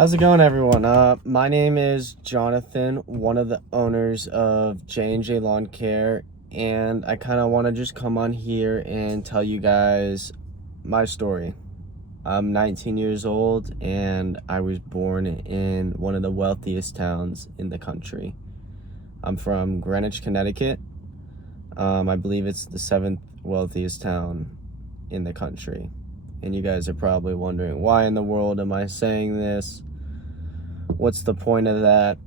How's it going, everyone? My name is Jonathan, one of the owners of J&J Lawn Care, and I kind of want to just come on here and tell you guys my story. I'm 19 years old, and I was born in one of the wealthiest towns in the country. I'm from Greenwich, Connecticut. I believe it's the seventh wealthiest town in the country. And you guys are probably wondering, why in the world am I saying this? What's the point of that?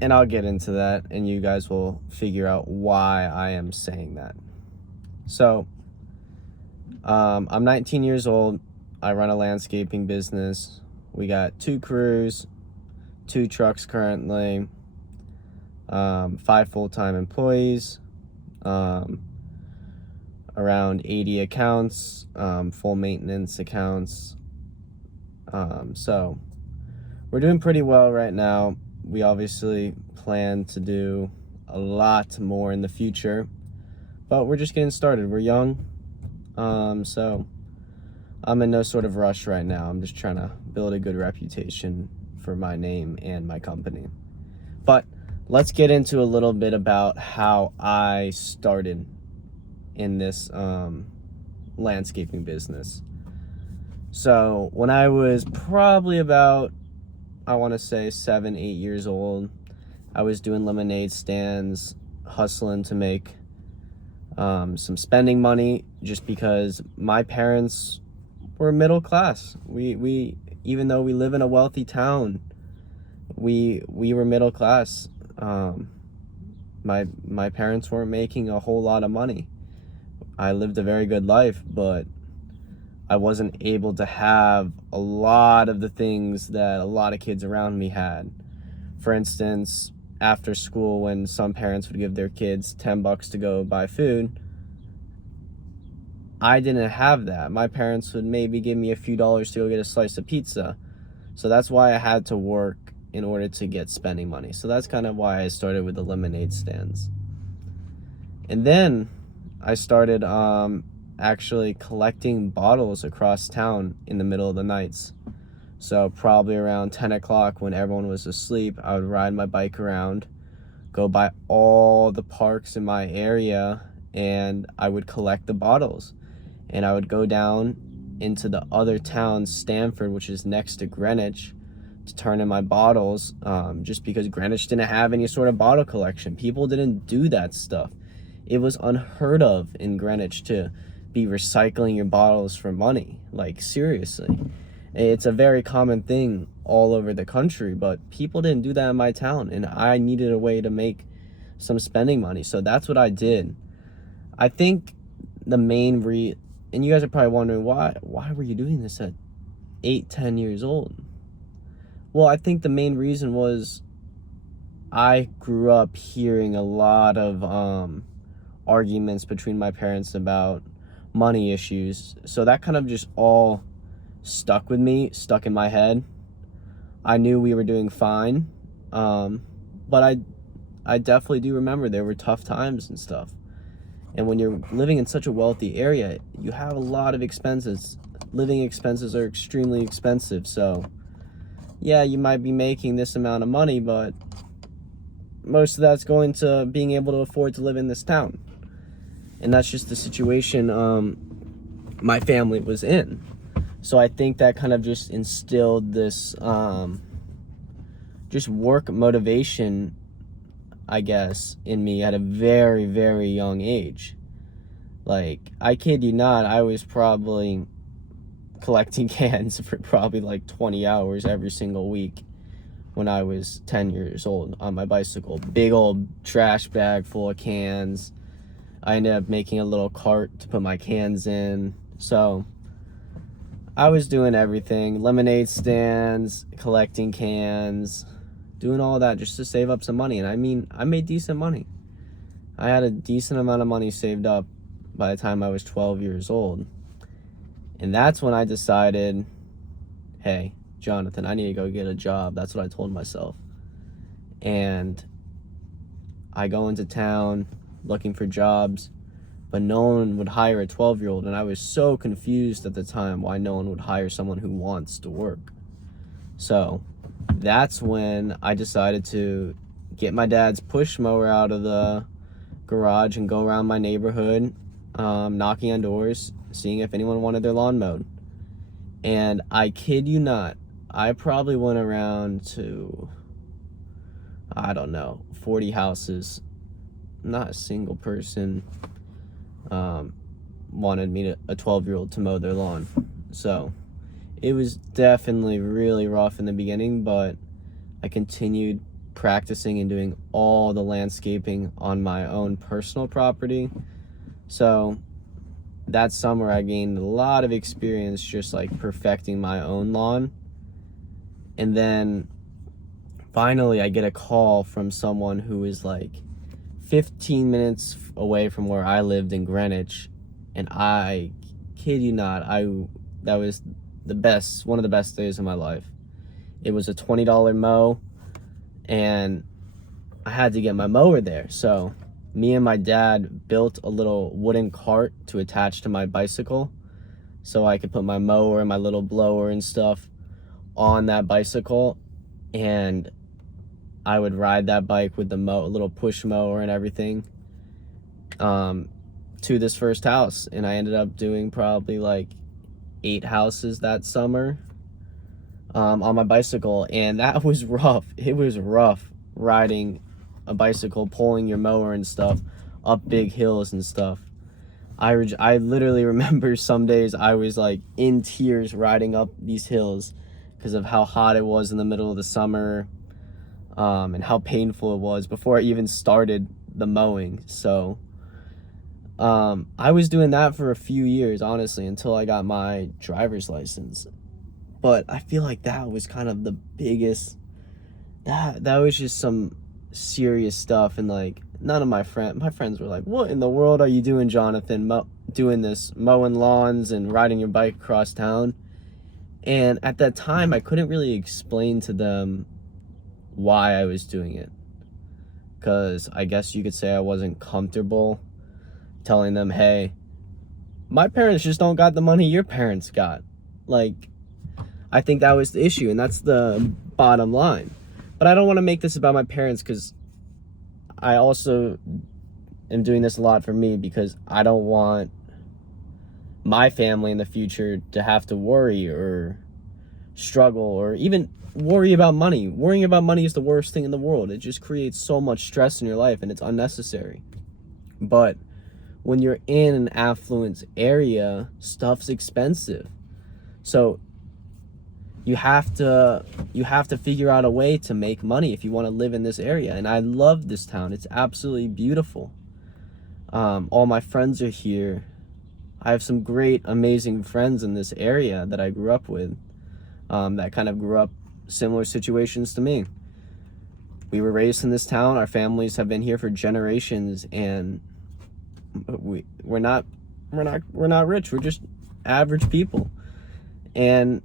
And I'll get into that, and you guys will figure out why I am saying that. So, I'm 19 years old. I run a landscaping business. We got 2 crews, 2 trucks currently, 5 full-time employees, around 80 accounts, full maintenance accounts. So we're doing pretty well right now. We obviously plan to do a lot more in the future, but we're just getting started. We're young, so I'm in no sort of rush right now. I'm just trying to build a good reputation for my name and my company. But let's get into a little bit about how I started in this landscaping business. So when I was probably about, I want to say 7, 8 years old, I was doing lemonade stands, hustling to make some spending money, just because my parents were middle class. We even though we live in a wealthy town, we were middle class. My parents weren't making a whole lot of money. I lived a very good life, but I wasn't able to have a lot of the things that a lot of kids around me had. For instance, after school, when some parents would give their kids $10 to go buy food, I didn't have that. My parents would maybe give me a few dollars to go get a slice of pizza. So that's why I had to work in order to get spending money. So that's kind of why I started with the lemonade stands. And then I started actually collecting bottles across town in the middle of the nights. So probably around 10 o'clock, when everyone was asleep, I would ride my bike around, go by all the parks in my area, and I would collect the bottles. And I would go down into the other town, Stamford, which is next to Greenwich, to turn in my bottles, just because Greenwich didn't have any sort of bottle collection. People didn't do that stuff. It was unheard of in Greenwich to be recycling your bottles for money. Like, seriously. It's a very common thing all over the country, but people didn't do that in my town, and I needed a way to make some spending money. So that's what I did. I think the main and you guys are probably wondering, why were you doing this at 8, 10 years old? Well, I think the main reason was I grew up hearing a lot of arguments between my parents about money issues. So that kind of just all stuck with me, stuck in my head. I knew we were doing fine, but I definitely do remember there were tough times and stuff. And when you're living in such a wealthy area, you have a lot of expenses. Living expenses are extremely expensive. So yeah, you might be making this amount of money, but most of that's going to being able to afford to live in this town. And that's just the situation my family was in. So I think that kind of just instilled this just work motivation, I guess, in me at a very, very young age. Like, I kid you not, I was probably collecting cans for probably like 20 hours every single week when I was 10 years old on my bicycle. Big old trash bag full of cans. I ended up making a little cart to put my cans in. So I was doing everything: lemonade stands, collecting cans, doing all that just to save up some money. And I mean, I made decent money. I had a decent amount of money saved up by the time I was 12 years old. And that's when I decided, hey, Jonathan, I need to go get a job. That's what I told myself. And I go into town looking for jobs, but no one would hire a 12-year-old. And I was so confused at the time why no one would hire someone who wants to work. So that's when I decided to get my dad's push mower out of the garage and go around my neighborhood, knocking on doors, seeing if anyone wanted their lawn mowed. And I kid you not, I probably went around to, I don't know, 40 houses. Not a single person wanted me to, a 12-year-old to mow their lawn. So it was definitely really rough in the beginning, but I continued practicing and doing all the landscaping on my own personal property. So that summer I gained a lot of experience just like perfecting my own lawn. And then finally I get a call from someone who is like 15 minutes away from where I lived in Greenwich, and I kid you not, that was one of the best days of my life. It was a $20 mow, and I had to get my mower there. So me and my dad built a little wooden cart to attach to my bicycle so I could put my mower and my little blower and stuff on that bicycle, and I would ride that bike with the little push mower and everything to this first house. And I ended up doing probably like 8 houses that summer on my bicycle, and that was rough. It was rough riding a bicycle, pulling your mower and stuff up big hills and stuff. I literally remember some days I was like in tears riding up these hills because of how hot it was in the middle of the summer, and how painful it was before I even started the mowing. So I was doing that for a few years, honestly, until I got my driver's license. But I feel like that was kind of the biggest, that was just some serious stuff. And like none of my friends were like, what in the world are you doing, Jonathan, doing this, mowing lawns and riding your bike across town? And at that time I couldn't really explain to them why I was doing it, because I guess you could say I wasn't comfortable telling them, hey, my parents just don't got the money your parents got. Like, I think that was the issue, and that's the bottom line. But I don't want to make this about my parents, because I also am doing this a lot for me, because I don't want my family in the future to have to worry or struggle or even worry about money. Worrying about money is the worst thing in the world. It just creates so much stress in your life, and it's unnecessary. But when you're in an affluent area, stuff's expensive. So you have to figure out a way to make money if you want to live in this area. And I love this town. It's absolutely beautiful. All my friends are here. I have some great, amazing friends in this area that I grew up with, that kind of grew up similar situations to me. We were raised in this town. Our families have been here for generations, and we're not rich. We're just average people. And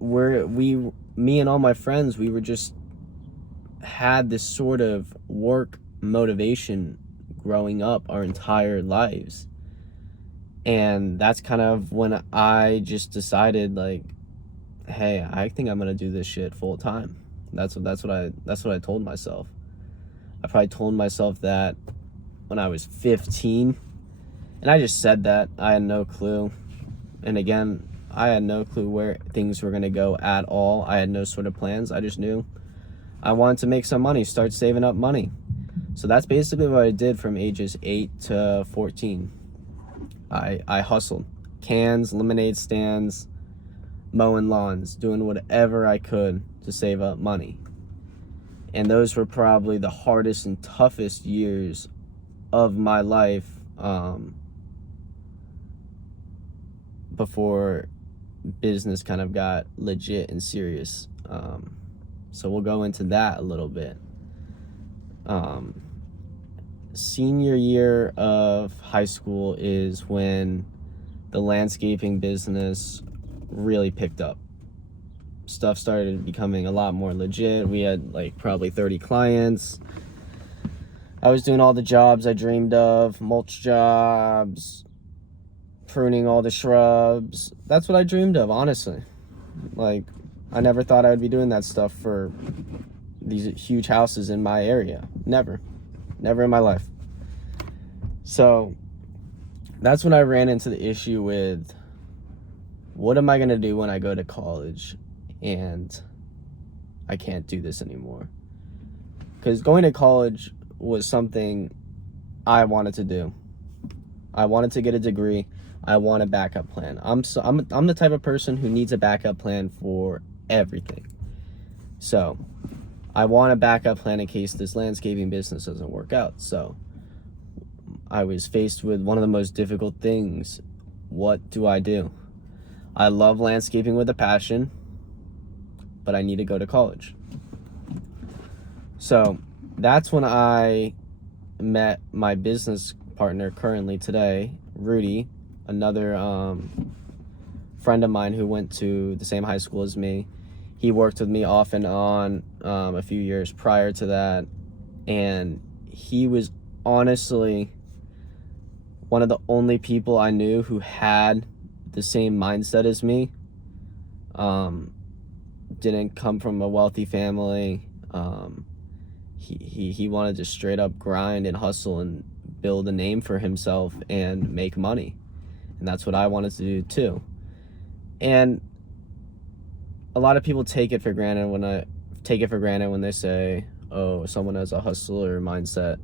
me and all my friends, we were just had this sort of work motivation growing up our entire lives. And that's kind of when I just decided, like, hey, I think I'm gonna do this shit full time. That's what I told myself. I probably told myself that when I was 15, and I just said that. I had no clue. And again, I had no clue where things were gonna go at all. I had no sort of plans. I just knew I wanted to make some money, start saving up money. So that's basically what I did from ages 8 to 14. I hustled. Cans, lemonade stands, mowing lawns, doing whatever I could to save up money. And those were probably the hardest and toughest years of my life, before business kind of got legit and serious. So we'll go into that a little bit. Senior year of high school is when the landscaping business really picked up. Stuff started becoming a lot more legit. We had like probably 30 clients. I was doing all the jobs I dreamed of, mulch jobs, pruning all the shrubs. That's what I dreamed of, honestly. Like, I never thought I would be doing that stuff for these huge houses in my area. Never in my life. So that's when I ran into the issue with, what am I going to do when I go to college and I can't do this anymore? Because going to college was something I wanted to do. I wanted to get a degree. I want a backup plan. I'm the type of person who needs a backup plan for everything. So I want a backup plan in case this landscaping business doesn't work out. So I was faced with one of the most difficult things. What do I do? I love landscaping with a passion, but I need to go to college. So that's when I met my business partner currently today, Rudy, another friend of mine who went to the same high school as me. He worked with me off and on a few years prior to that, and he was honestly one of the only people I knew who had the same mindset as me. Didn't come from a wealthy family. He wanted to straight up grind and hustle and build a name for himself and make money. And that's what I wanted to do too. And a lot of people take it for granted when they say, oh, someone has a hustler mindset.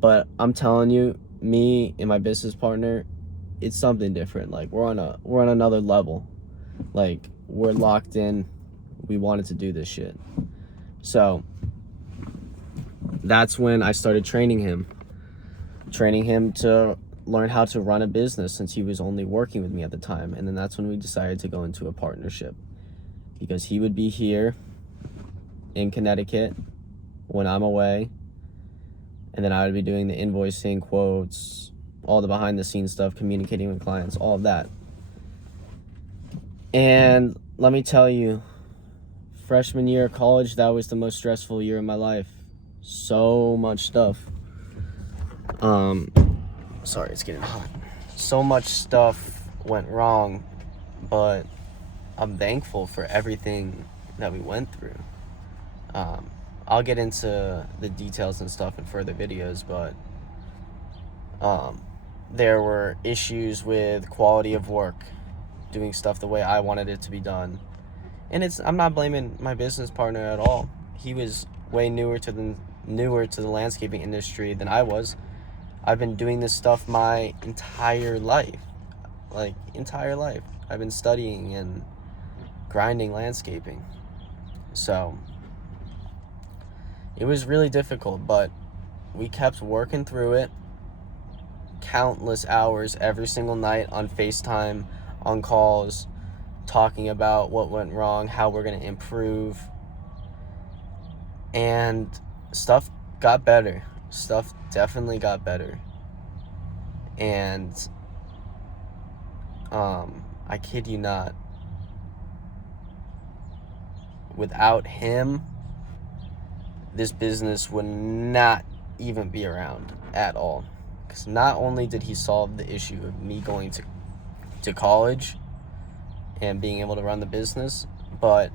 But I'm telling you, me and my business partner, it's something different. Like we're on another level. Like we're locked in. We wanted to do this shit. So that's when I started training him to learn how to run a business, since he was only working with me at the time. And then that's when we decided to go into a partnership, because he would be here in Connecticut when I'm away, and then I would be doing the invoicing, quotes, all the behind the scenes stuff, communicating with clients, all of that. And let me tell you, freshman year of college, that was the most stressful year of my life. So much stuff. Sorry, it's getting hot. So much stuff went wrong, but I'm thankful for everything that we went through. I'll get into the details and stuff in further videos, but there were issues with quality of work, doing stuff the way I wanted it to be done. And I'm not blaming my business partner at all. He was way newer to the landscaping industry than I was. I've been doing this stuff my entire life. I've been studying and grinding landscaping. So it was really difficult, but we kept working through it. Countless hours every single night on FaceTime, on calls, talking about what went wrong, how we're going to improve. And stuff got better. Stuff definitely got better. And I kid you not, without him, this business would not even be around at all. Because not only did he solve the issue of me going to college and being able to run the business, but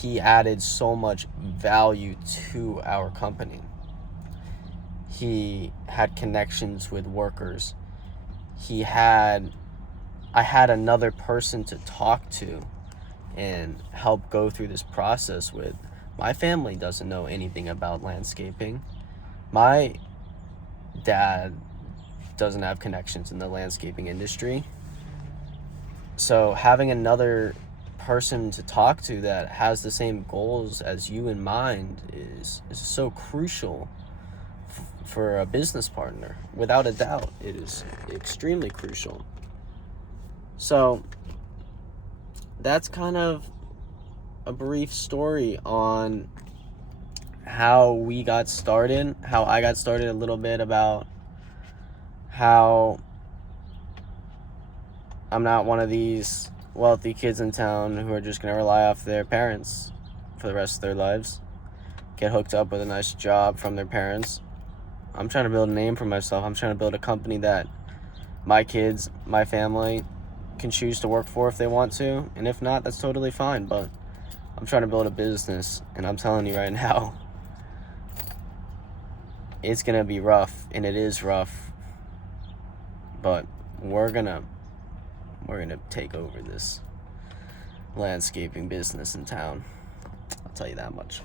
he added so much value to our company. He had connections with workers. I had another person to talk to and help go through this process with. My family doesn't know anything about landscaping. My dad doesn't have connections in the landscaping industry. So having another person to talk to that has the same goals as you in mind is so crucial for a business partner. Without a doubt, it is extremely crucial. So that's kind of a brief story on how we got started, how I got started, a little bit about how I'm not one of these wealthy kids in town who are just going to rely off their parents for the rest of their lives, get hooked up with a nice job from their parents. I'm trying to build a name for myself. I'm trying to build a company that my kids, my family can choose to work for if they want to, and if not, that's totally fine. But I'm trying to build a business, and I'm telling you right now, it's gonna be rough, and it is rough, but we're gonna take over this landscaping business in town. I'll tell you that much.